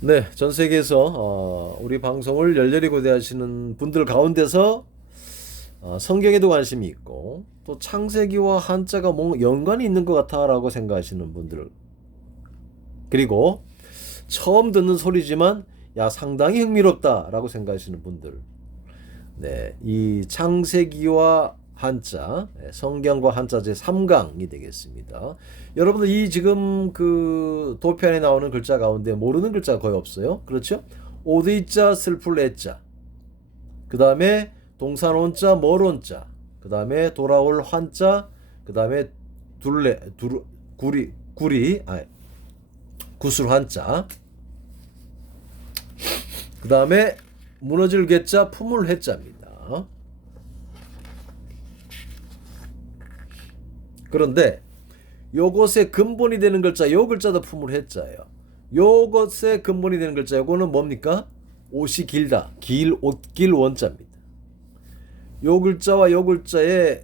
네, 전 세계에서 어, 우리 방송을 열렬히 고대하시는 분들 가운데서 어, 성경에도 관심이 있고 또 창세기와 한자가 뭔가 연관이 있는 것 같아라고 생각하시는 분들. 그리고 처음 듣는 소리지만 야 상당히 흥미롭다라고 생각하시는 분들. 네, 이 창세기와 한자, 예, 성경과 한자 제 3강이 되겠습니다. 여러분들 이 지금 그 도편에 나오는 글자 가운데 모르는 글자가 거의 없어요. 그렇죠? 오드이자 슬플 애자. 그 다음에 동산 온자 멀온자. 그 다음에 돌아올 환자. 그 다음에 둘레 두루 구리 구리 아 구술 환자. 그 다음에 무너질 개자 품을 해자입니다. 그런데 요것의 근본이 되는 글자, 요 글자도 품을 해자예요. 요것의 근본이 되는 글자, 요거는 뭡니까? 옷이 길다. 길, 옷, 길 원자입니다. 요 글자와 요 글자의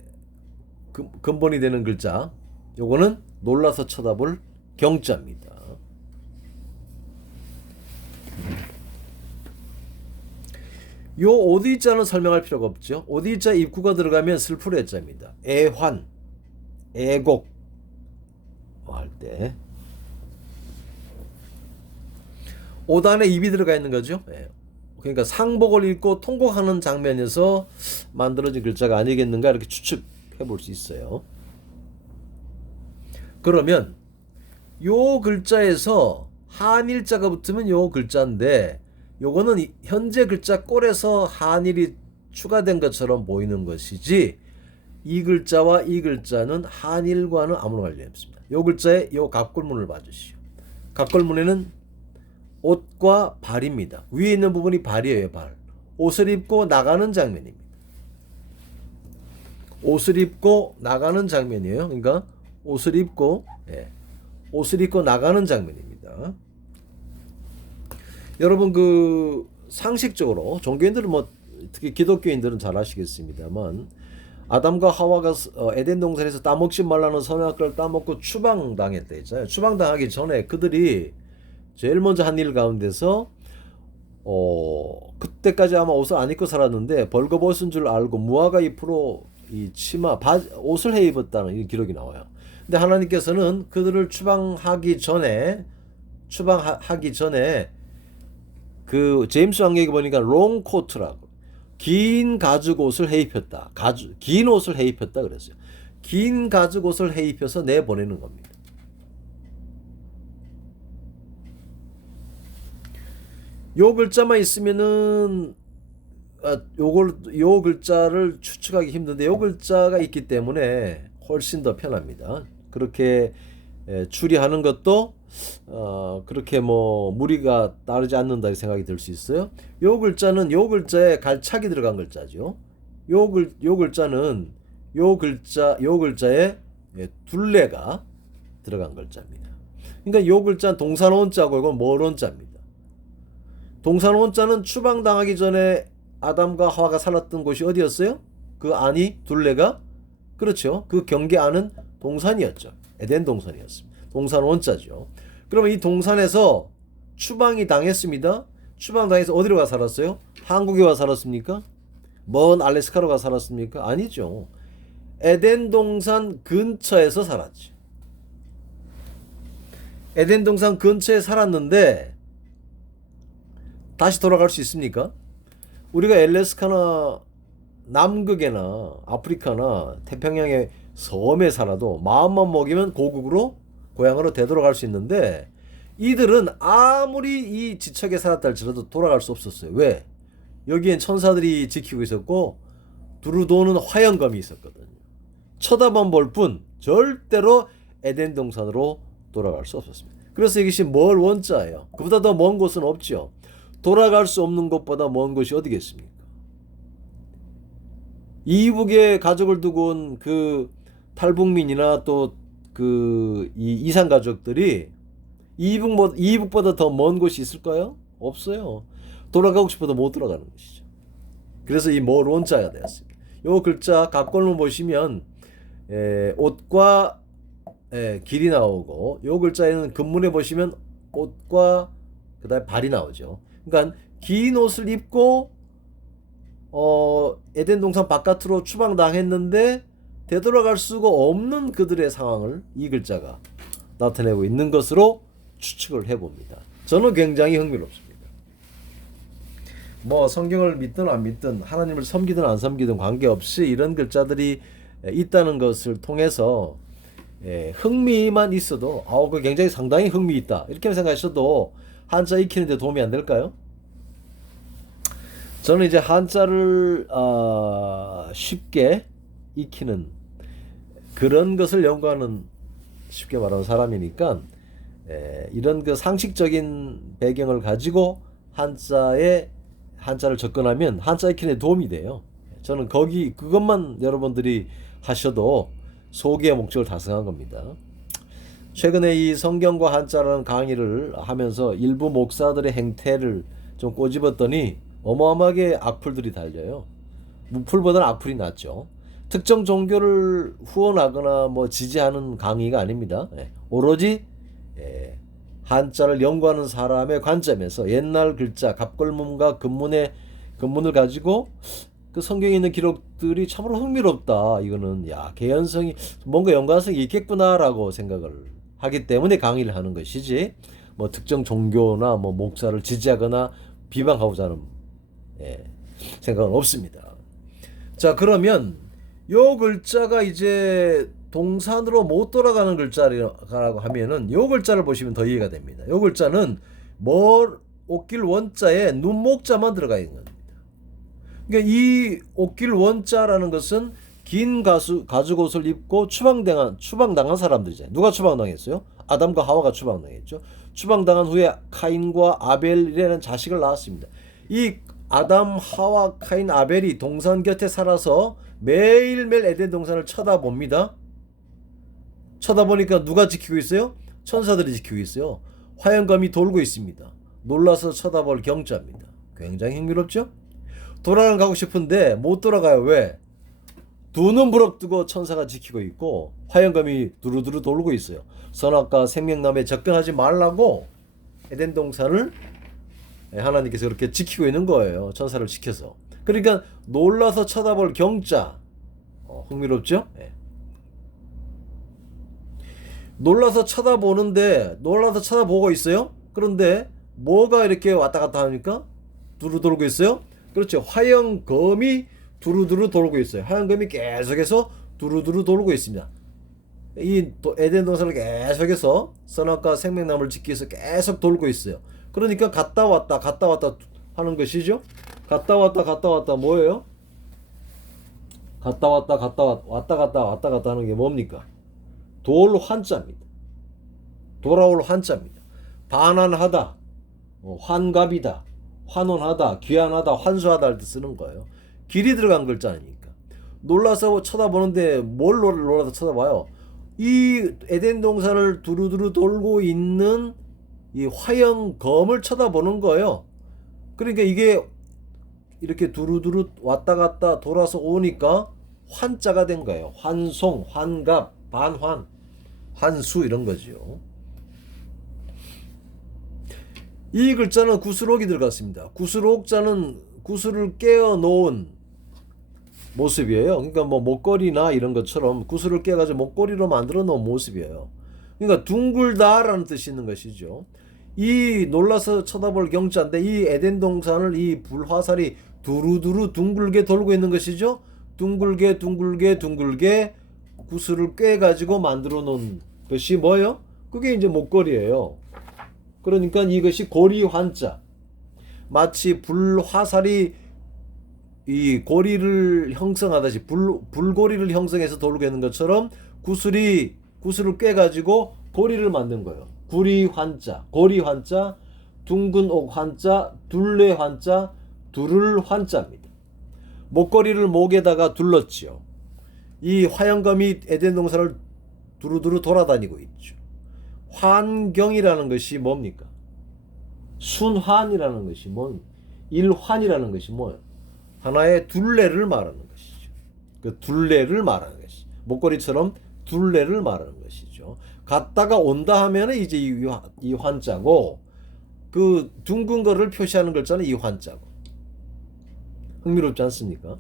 근- 근본이 되는 글자, 요거는 놀라서 쳐다볼 경자입니다. 요 오디자는 설명할 필요가 없죠. 오디자 입구가 들어가면 슬플 해자입니다. 애환, 애곡 뭐할 때. 오단에 입이 들어가 있는 거죠. 예. 그러니까 상복을 읽고 통곡하는 장면에서 만들어진 글자가 아니겠는가 이렇게 추측해 볼 수 있어요. 그러면 요 글자에서 한일자가 붙으면 요 글자인데 요거는 이- 현재 글자 꼴에서 한일이 추가된 것처럼 보이는 것이지 이 글자와 이 글자는 한일과는 아무런 관련이 없습니다. 요 글자에 요 갑골문을 봐주시오. 갑골문에는 옷과 발입니다. 위에 있는 부분이 발이에요, 발. 옷을 입고 나가는 장면입니다. 옷을 입고 나가는 장면이에요. 그러니까 옷을 입고 예. 옷을 입고 나가는 장면입니다. 여러분 그 상식적으로 종교인들은 뭐 특히 기독교인들은 잘 아시겠습니다만 아담과 하와가 어, 에덴 동산에서 따먹지 말라는 선악과를 따먹고 추방당했다 했잖아요. 추방당하기 전에 그들이 제일 먼저 한 일 가운데서 어 그때까지 아마 옷을 안 입고 살았는데 벌거벗은 줄 알고 무화과 잎으로 이 치마 바, 옷을 해 입었다는 이 기록이 나와요. 근데 하나님께서는 그들을 추방하기 전에 추방하기 전에 그 제임스 왕에게 보니까 롱 코트라고 긴 가죽 옷을 해 입혔다. 가죽 긴 옷을 해 입혔다 그랬어요. 긴 가죽 옷을 해 입혀서 내 보내는 겁니다. 요 글자만 있으면은 아, 요걸 요 글자를 추측하기 힘든데 요 글자가 있기 때문에 훨씬 더 편합니다. 그렇게 에, 추리하는 것도 어, 그렇게 뭐 무리가 따르지 않는다 이 생각이 들 수 있어요. 요 글자는 요 글자에 갈착이 들어간 글자죠. 요 글, 요 글자는 요 글자 요 글자에 예, 둘레가 들어간 글자입니다. 그러니까 요 글자는 동산 원자고 이건 멀 원자입니다. 동산 원자는 추방당하기 전에 아담과 하와가 살았던 곳이 어디였어요? 그 안이 둘레가 그렇죠. 그 경계 안은 동산이었죠. 에덴 동산이었습니다. 동산 원자죠. 그러면 이 동산에서 추방이 당했습니다. 추방 당해서 어디로 가 살았어요? 한국에 와 살았습니까? 먼 알래스카로 가 살았습니까? 아니죠. 에덴 동산 근처에서 살았죠. 에덴 동산 근처에 살았는데 다시 돌아갈 수 있습니까? 우리가 엘래스카나 남극이나 아프리카나 태평양의 섬에 살아도 마음만 먹이면 고국으로 고향으로 되돌아갈 수 있는데 이들은 아무리 이 지척에 살았다 할지라도 돌아갈 수 없었어요. 왜? 여기엔 천사들이 지키고 있었고 두루 도는 화영검이 있었거든요. 쳐다만 볼 뿐 절대로 에덴 동산으로 돌아갈 수 없었습니다. 그래서 이것이 멀 원자예요. 그보다 더 먼 곳은 없죠. 돌아갈 수 없는 곳보다 먼 곳이 어디겠습니까? 이북에 가족을 두고 온그 탈북민이나 또 그 이산 가족들이 이북 뭐 이북보다 더 먼 곳이 있을까요? 없어요. 돌아가고 싶어도 못 돌아가는 것이죠. 그래서 이멀 원자가 되었습니다. 요 글자 각골문 보시면 에, 옷과 에, 길이 나오고 요 글자에는 근문에 보시면 옷과 그다음에 발이 나오죠. 그러니까 긴 옷을 입고 어 에덴 동산 바깥으로 추방당했는데 되돌아갈 수가 없는 그들의 상황을 이 글자가 나타내고 있는 것으로 추측을 해봅니다. 저는 굉장히 흥미롭습니다. 뭐 성경을 믿든 안 믿든 하나님을 섬기든 안 섬기든 관계없이 이런 글자들이 있다는 것을 통해서 예, 흥미만 있어도 아우 그 굉장히 상당히 흥미 있다 이렇게 생각하셔도 한자 익히는데 도움이 안 될까요? 저는 이제 한자를 어, 쉽게 익히는 그런 것을 연구하는 쉽게 말하는 사람이니까 에, 이런 그 상식적인 배경을 가지고 한자에 한자를 접근하면 한자 익히는 데 도움이 돼요. 저는 거기 그것만 여러분들이 하셔도 소기의 목적을 달성한 겁니다. 최근에 이 성경과 한자라는 강의를 하면서 일부 목사들의 행태를 좀 꼬집었더니 어마어마하게 악플들이 달려요. 무플보다는 악플이 낫죠. 특정 종교를 후원하거나 뭐 지지하는 강의가 아닙니다. 예, 오로지 예, 한자를 연구하는 사람의 관점에서 옛날 글자 갑골문과 근문의 근문을 가지고 그 성경에 있는 기록들이 참으로 흥미롭다. 이거는 야 개연성이 뭔가 연관성이 있겠구나라고 생각을 하기 때문에 강의를 하는 것이지 뭐 특정 종교나 뭐 목사를 지지하거나 비방하고자 하는 예, 생각은 없습니다. 자 그러면 요 글자가 이제 동산으로 못 돌아가는 글자라고 하면은 요 글자를 보시면 더 이해가 됩니다. 요 글자는 뭘 옷길 원자에 눈목자만 들어가 있는 겁니다. 그러니까 이 옷길 원자라는 것은 긴 가수 가죽 옷을 입고 추방당한 추방당한 사람들이잖아요. 누가 추방당했어요? 아담과 하와가 추방당했죠. 추방당한 후에 카인과 아벨이라는 자식을 낳았습니다. 이 아담, 하와, 카인, 아벨이 동산 곁에 살아서 매일매일 에덴 동산을 쳐다봅니다. 쳐다보니까 누가 지키고 있어요? 천사들이 지키고 있어요. 화염감이 돌고 있습니다. 놀라서 쳐다볼 경자입니다. 굉장히 흥미롭죠? 돌아가고 싶은데 못 돌아가요. 왜? 두 눈 부럭뜨고 천사가 지키고 있고 화염감이 두루두루 돌고 있어요. 선악과 생명나무에 접근하지 말라고 에덴 동산을 하나님께서 그렇게 지키고 있는 거예요. 천사를 지켜서. 그러니까 놀라서 쳐다볼 경자. 어, 흥미롭죠? 네. 놀라서 쳐다보는데 놀라서 쳐다보고 있어요. 그런데 뭐가 이렇게 왔다 갔다 하니까 두루 돌고 있어요. 그렇죠. 화영검이 두루두루 돌고 있어요. 화영검이 계속해서 두루두루 돌고 있습니다. 이 에덴 동산을 계속해서 선악과 생명나무를 지키기 위해서 계속 돌고 있어요. 그러니까 갔다 왔다 갔다 왔다 하는 것이죠. 갔다 왔다 갔다 왔다 뭐예요? 갔다 왔다 갔다 왔다 왔다 갔다 왔다 갔다 하는 게 뭡니까? 돌 환자입니다. 돌아올 환자입니다. 반환하다, 어, 환갑이다, 환원하다, 귀환하다, 환수하다 할 때 쓰는 거예요. 길이 들어간 글자 아닙니까? 놀라서 쳐다보는데 뭘 놀라서 쳐다봐요? 이 에덴 동산을 두루두루 돌고 있는 이 화영검을 쳐다보는 거예요. 그러니까 이게 이렇게 두루두루 왔다 갔다 돌아서 오니까 환자가 된 거예요. 환송, 환갑, 반환, 환수 이런 거죠. 이 글자는 구슬옥이 들어갔습니다. 구슬옥자는 구슬을 깨어 놓은 모습이에요. 그러니까 뭐 목걸이나 이런 것처럼 구슬을 깨가지고 목걸이로 만들어 놓은 모습이에요. 그러니까 둥글다라는 뜻이 있는 것이죠. 이 놀라서 쳐다볼 경자인데 이 에덴 동산을 이 불화살이 두루두루 둥글게 돌고 있는 것이죠. 둥글게 둥글게 둥글게 구슬을 꿰 가지고 만들어 놓은 것이 뭐예요? 그게 이제 목걸이에요. 그러니까 이것이 고리 환자. 마치 불화살이 이 고리를 형성하듯이 불, 불고리를 형성해서 돌고 있는 것처럼 구슬이 구슬을 꿰 가지고 고리를 만든 거예요. 구리 환자, 고리 환자, 둥근 옥 환자, 둘레 환자, 둘을 환자입니다. 목걸이를 목에다가 둘렀지요. 이 화영검이 에덴 동산을 두루두루 돌아다니고 있죠. 환경이라는 것이 뭡니까? 순환이라는 것이 뭐 일환이라는 것이 뭐예요? 하나의 둘레를 말하는 것이죠. 그 둘레를 말하는 것이 목걸이처럼 둘레를 말하는 것이죠. 갔다가 온다 하면은 이제 이, 이 환자고 그 둥근 거를 표시하는 글자는 이 환자고. 흥미롭지 않습니까?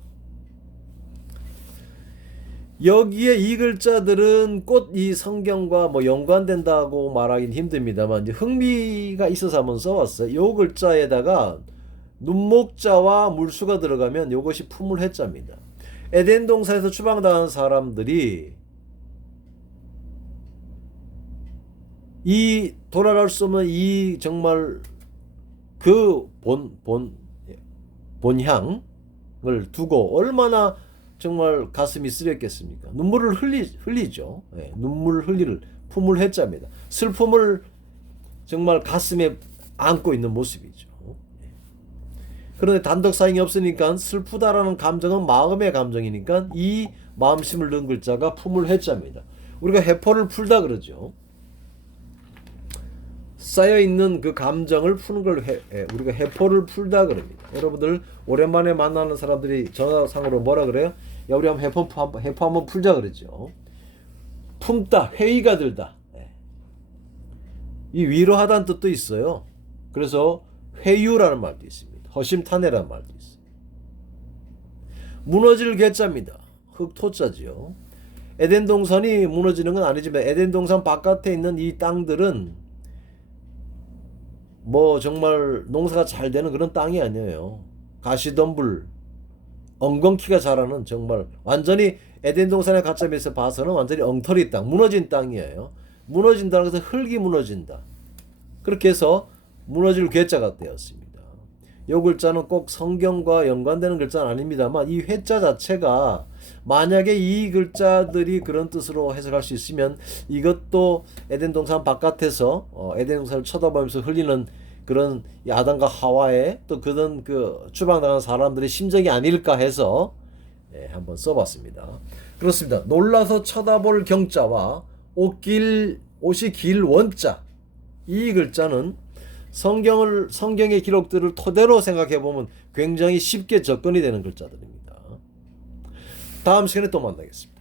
여기에 이 글자들은 꼭이 성경과 뭐 연관된다고 말하긴 힘듭니다만 이제 흥미가 있어서 한번 써왔어요. 요 글자에다가 눈목자와 물수가 들어가면 요것이 품을 해자입니다. 에덴 동산에서 추방당한 사람들이 이 돌아갈 수 없는 이 정말 그 본 본 본향을 두고 얼마나 정말 가슴이 쓰렸겠습니까? 눈물을 흘리 흘리죠. 예, 눈물 흘리를 품을 해자입니다. 슬픔을 정말 가슴에 안고 있는 모습이죠. 예. 그런데 단독 사용이 없으니까 슬프다라는 감정은 마음의 감정이니까 이 마음심을 넣은 글자가 품을 해자입니다. 우리가 해포를 풀다 그러죠. 쌓여 있는 그 감정을 푸는 걸 해, 예, 우리가 해포를 풀다 그럽니다. 여러분들 오랜만에 만나는 사람들이 전화상으로 뭐라 그래요? 야 우리 한번 해포 한번 해포 한번 풀자 그러죠. 품다 회의가 들다. 예. 이 위로하다는 뜻도 있어요. 그래서 회유라는 말도 있습니다. 허심탄회라는 말도 있어요. 무너질 개자입니다. 흑토자지요. 에덴 동산이 무너지는 건 아니지만 에덴 동산 바깥에 있는 이 땅들은 뭐 정말 농사가 잘 되는 그런 땅이 아니에요. 가시덤불, 엉겅퀴가 자라는 정말 완전히 에덴 동산의 가점에서 봐서는 완전히 엉터리 땅, 무너진 땅이에요. 무너진다는 것은 흙이 무너진다. 그렇게 해서 무너질 괴자가 되었습니다. 요 글자는 꼭 성경과 연관되는 글자는 아닙니다만 이 회자 자체가 만약에 이 글자들이 그런 뜻으로 해석할 수 있으면 이것도 에덴 동산 바깥에서 어, 에덴 동산을 쳐다보면서 흘리는 그런 이 아담과 하와의 또 그런 그 추방당한 사람들의 심정이 아닐까 해서 예, 한번 써봤습니다. 그렇습니다. 놀라서 쳐다볼 경자와 옷길 옷이 길 원자 이 글자는 성경을 성경의 기록들을 토대로 생각해 보면 굉장히 쉽게 접근이 되는 글자들입니다. 다음 시간에 또 만나겠습니다.